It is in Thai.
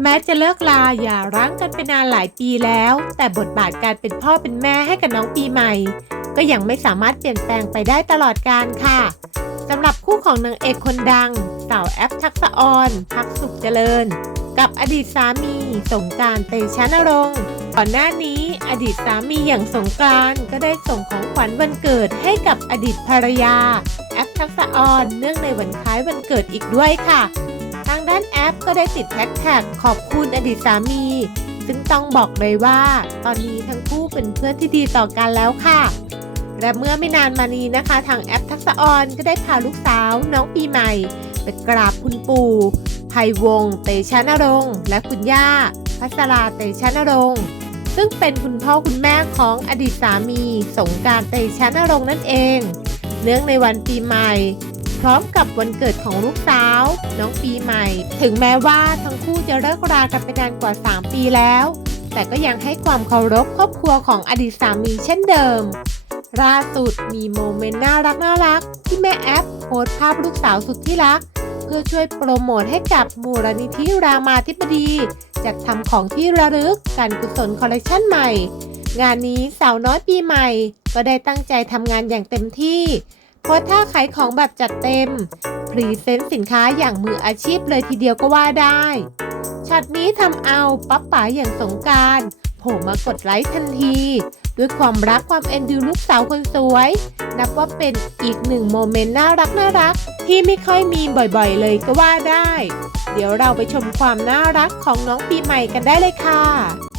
แม้จะเลิกลาอย่าร้างกันไปนานหลายปีแล้ว แต่บทบาทการเป็นพ่อเป็นแม่ให้กับน้องปีใหม่ ก็ยังไม่สามารถเปลี่ยนแปลงไปได้ตลอดกาลค่ะสำหรับคู่ของนางเอกคนดัง สาวแอปทักษะออนพักสุขเจริญ กับอดีตสามีสงการเตชะนรงค์ก่อนหน้านี้อดีตสามีอย่างสงกานต์ก็ได้ส่งของขวัญวันเกิดให้กับอดีตภรรยา แอปทักษะออนเนื่องในวันคล้ายวันเกิดอีกด้วยค่ะางด้านแอปก็ได้ติดแฮชแท็กขอบคุณอดีตสามี ซึ่งต้องบอกเลยว่า ตอนนี้ทั้งคู่เป็นเพื่อนที่ดีต่อกันแล้วค่ะ และเมื่อไม่นานมานี้นะคะ ทางแอปทักษะออนก็ได้พาลูกสาว น้องปีใหม่ ไปกราบคุณปู่ไพวง เตชะนรงค์และคุณย่า พัสราเตชะนรงค์ซึ่งเป็นคุณพ่อคุณแม่ของอดีตสามี สงการเตชะนรงค์นั่นเอง เนื่องในวันปีใหม่ พร้อมกับวันเกิดของลูกสาว น้องปีใหม่ ถึงแม้ว่าทั้งคู่จะเลิกรากันไปนานกว่า 3 ปีแล้ว แต่ก็ยังให้ความเคารพครอบครัวของอดีตสามีเช่นเดิมล่าสุดมีโมเมนต์น่ารักน่ารักที่แม่แอปโพสภาพลูกสาวสุดที่รัก เพื่อช่วยโปรโมทให้กับมูลนิธิรามาธิบดีจัดทำของที่ระลึกการกุศลคอลเลคชันใหม่ งานนี้สาวน้อยปีใหม่ ก็ได้ตั้งใจทำงานอย่างเต็มที่ โพสท่าขายของแบบจัดเต็ม พรีเซนต์สินค้าอย่างมืออาชีพเลยทีเดียวก็ว่าได้ช็อตนี้ทำเอาป๊าป๋าอย่างสงการโผล่มากดไลค์ทันที ด้วยความรักความเอ็นดูลูกสาวคนสวย นับว่าเป็นอีกหนึ่งโมเมนต์น่ารักน่ารัก ที่ไม่ค่อยมีบ่อยๆ เลยก็ว่าได้ เดี๋ยวเราไปชมความน่ารักของน้องปีใหม่กันได้เลยค่ะ